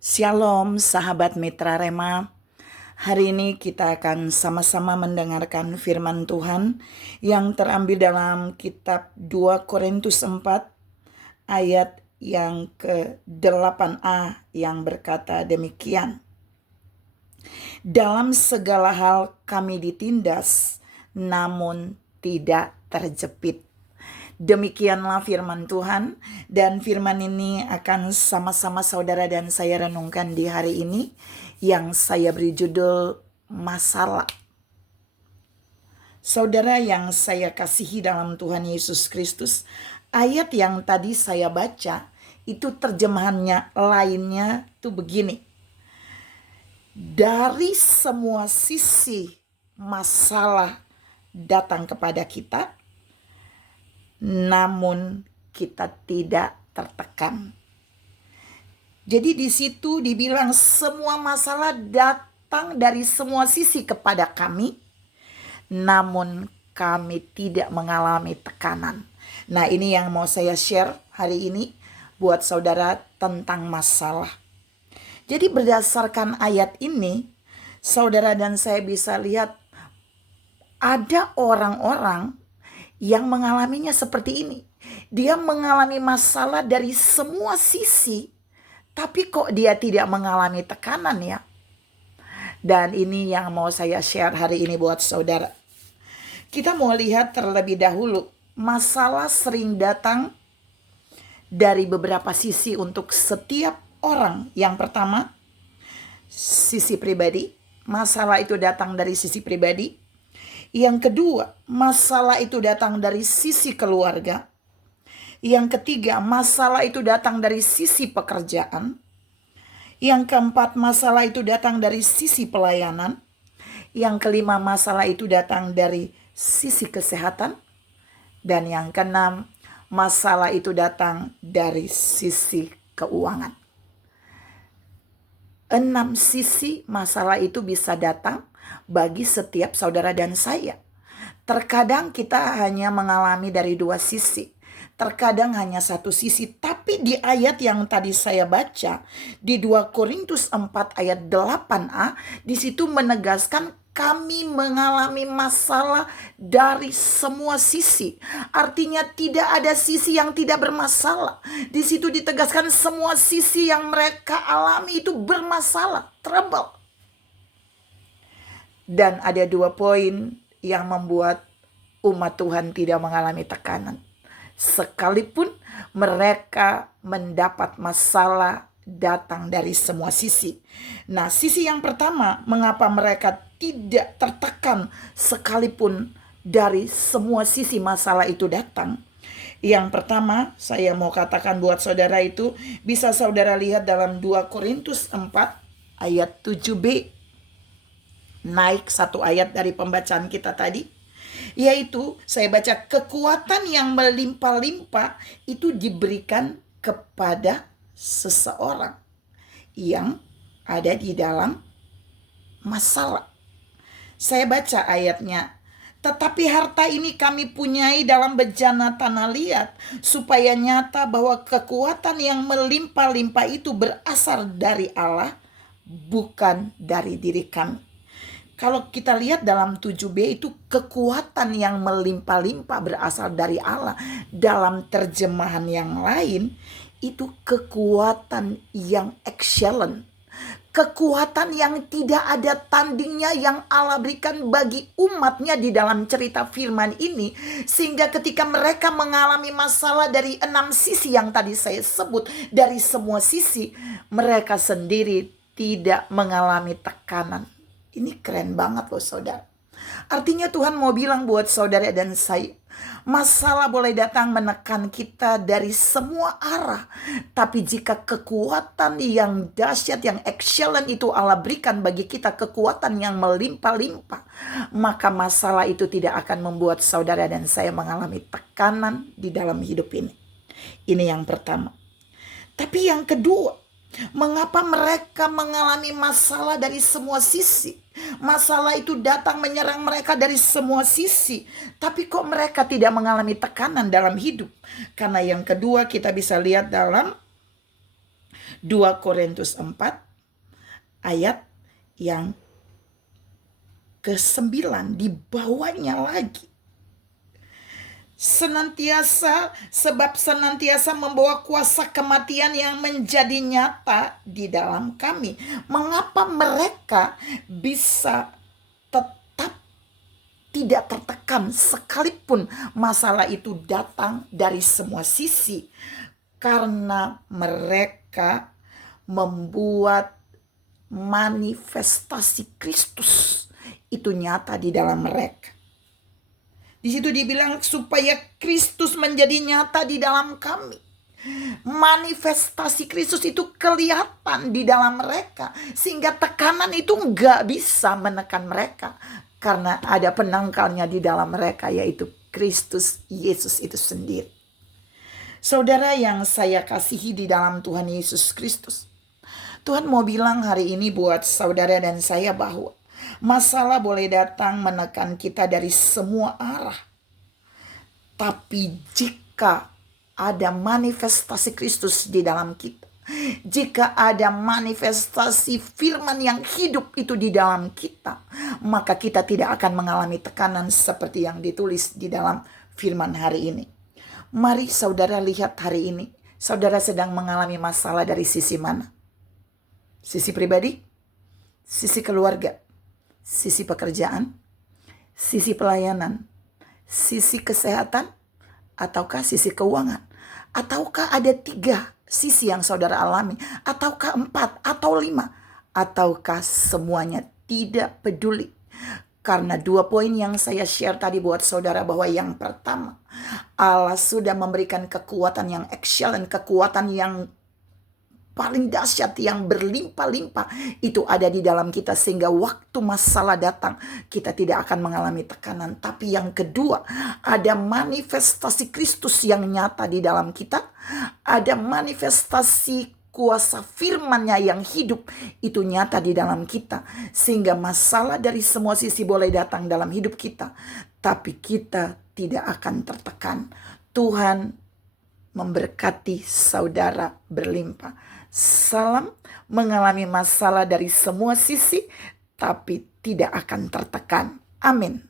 Shalom sahabat Mitra Rema. Hari ini kita akan sama-sama mendengarkan firman Tuhan yang terambil dalam kitab 2 Korintus 4 ayat yang ke-8a yang berkata demikian. Dalam segala hal kami ditindas, namun tidak terjepit. Demikianlah firman Tuhan, dan firman ini akan sama-sama saudara dan saya renungkan di hari ini yang saya beri judul masalah. Saudara yang saya kasihi dalam Tuhan Yesus Kristus, ayat yang tadi saya baca itu terjemahannya lainnya tuh begini. Dari semua sisi masalah datang kepada kita, namun kita tidak tertekan. Jadi di situ dibilang semua masalah datang dari semua sisi kepada kami, namun kami tidak mengalami tekanan. Nah, ini yang mau saya share hari ini buat saudara tentang masalah. Jadi berdasarkan ayat ini, saudara dan saya bisa lihat ada orang-orang yang mengalaminya seperti ini. Dia mengalami masalah dari semua sisi, tapi kok dia tidak mengalami tekanan ya. Dan ini yang mau saya share hari ini buat saudara. Kita mau lihat terlebih dahulu, masalah sering datang dari beberapa sisi untuk setiap orang. Yang pertama, sisi pribadi. Masalah itu datang dari sisi pribadi. Yang kedua, masalah itu datang dari sisi keluarga. Yang ketiga, masalah itu datang dari sisi pekerjaan. Yang keempat, masalah itu datang dari sisi pelayanan. Yang kelima, masalah itu datang dari sisi kesehatan. Dan yang keenam, masalah itu datang dari sisi keuangan. 6 sisi masalah itu bisa datang bagi setiap saudara dan saya. Terkadang kita hanya mengalami dari 2 sisi. Terkadang hanya 1 sisi. Tapi di ayat yang tadi saya baca, di 2 Korintus 4 ayat 8a, di situ menegaskan kami mengalami masalah dari semua sisi. Artinya tidak ada sisi yang tidak bermasalah. Di situ ditegaskan semua sisi yang mereka alami itu bermasalah, trouble. Dan ada 2 poin yang membuat umat Tuhan tidak mengalami tekanan. Sekalipun mereka mendapat masalah datang dari semua sisi. Nah, sisi yang pertama, mengapa mereka tidak tertekan sekalipun dari semua sisi masalah itu datang. Yang pertama, saya mau katakan buat saudara itu, bisa saudara lihat dalam 2 Korintus 4 ayat 7b. Naik 1 ayat dari pembacaan kita tadi, yaitu saya baca, kekuatan yang melimpah-limpah itu diberikan kepada seseorang yang ada di dalam masalah. Saya baca ayatnya, tetapi harta ini kami punyai dalam bejana tanah liat, supaya nyata bahwa kekuatan yang melimpah-limpah itu berasal dari Allah, bukan dari diri kami. Kalau kita lihat dalam 7b itu kekuatan yang melimpah-limpah berasal dari Allah. Dalam terjemahan yang lain itu kekuatan yang excellent. Kekuatan yang tidak ada tandingnya yang Allah berikan bagi umatnya di dalam cerita firman ini. Sehingga ketika mereka mengalami masalah dari 6 sisi yang tadi saya sebut, dari semua sisi, mereka sendiri tidak mengalami tekanan. Ini keren banget loh saudara. Artinya Tuhan mau bilang buat saudara dan saya, masalah boleh datang menekan kita dari semua arah. Tapi jika kekuatan yang dahsyat, yang excellent itu Allah berikan bagi kita, kekuatan yang melimpah-limpah, maka masalah itu tidak akan membuat saudara dan saya mengalami tekanan di dalam hidup ini. Ini yang pertama. Tapi yang kedua, mengapa mereka mengalami masalah dari semua sisi? Masalah itu datang menyerang mereka dari semua sisi, tapi kok mereka tidak mengalami tekanan dalam hidup? Karena yang kedua kita bisa lihat dalam 2 Korintus 4 ayat yang ke-9 dibawanya lagi. Sebab senantiasa membawa kuasa kematian yang menjadi nyata di dalam kami. Mengapa mereka bisa tetap tidak tertekan sekalipun masalah itu datang dari semua sisi? Karena mereka membuat manifestasi Kristus itu nyata di dalam mereka. Di situ dibilang supaya Kristus menjadi nyata di dalam kami. Manifestasi Kristus itu kelihatan di dalam mereka, sehingga tekanan itu nggak bisa menekan mereka, karena ada penangkalnya di dalam mereka, yaitu Kristus Yesus itu sendiri. Saudara yang saya kasihi di dalam Tuhan Yesus Kristus, Tuhan mau bilang hari ini buat saudara dan saya bahwa masalah boleh datang menekan kita dari semua arah. Tapi jika ada manifestasi Kristus di dalam kita, jika ada manifestasi firman yang hidup itu di dalam kita, maka kita tidak akan mengalami tekanan seperti yang ditulis di dalam firman hari ini. Mari saudara lihat hari ini, saudara sedang mengalami masalah dari sisi mana? Sisi pribadi, sisi keluarga, sisi pekerjaan, sisi pelayanan, sisi kesehatan, ataukah sisi keuangan? Ataukah ada 3 sisi yang saudara alami? Ataukah 4 atau 5? Ataukah semuanya? Tidak peduli. Karena 2 poin yang saya share tadi buat saudara, bahwa yang pertama, Allah sudah memberikan kekuatan yang excellent, kekuatan yang paling dahsyat, yang berlimpah-limpah itu ada di dalam kita, sehingga waktu masalah datang kita tidak akan mengalami tekanan. Tapi yang kedua, ada manifestasi Kristus yang nyata di dalam kita, ada manifestasi kuasa firman-Nya yang hidup itu nyata di dalam kita, sehingga masalah dari semua sisi boleh datang dalam hidup kita, tapi kita tidak akan tertekan. Tuhan memberkati saudara berlimpah. Salam mengalami masalah dari semua sisi, tapi tidak akan tertekan. Amin.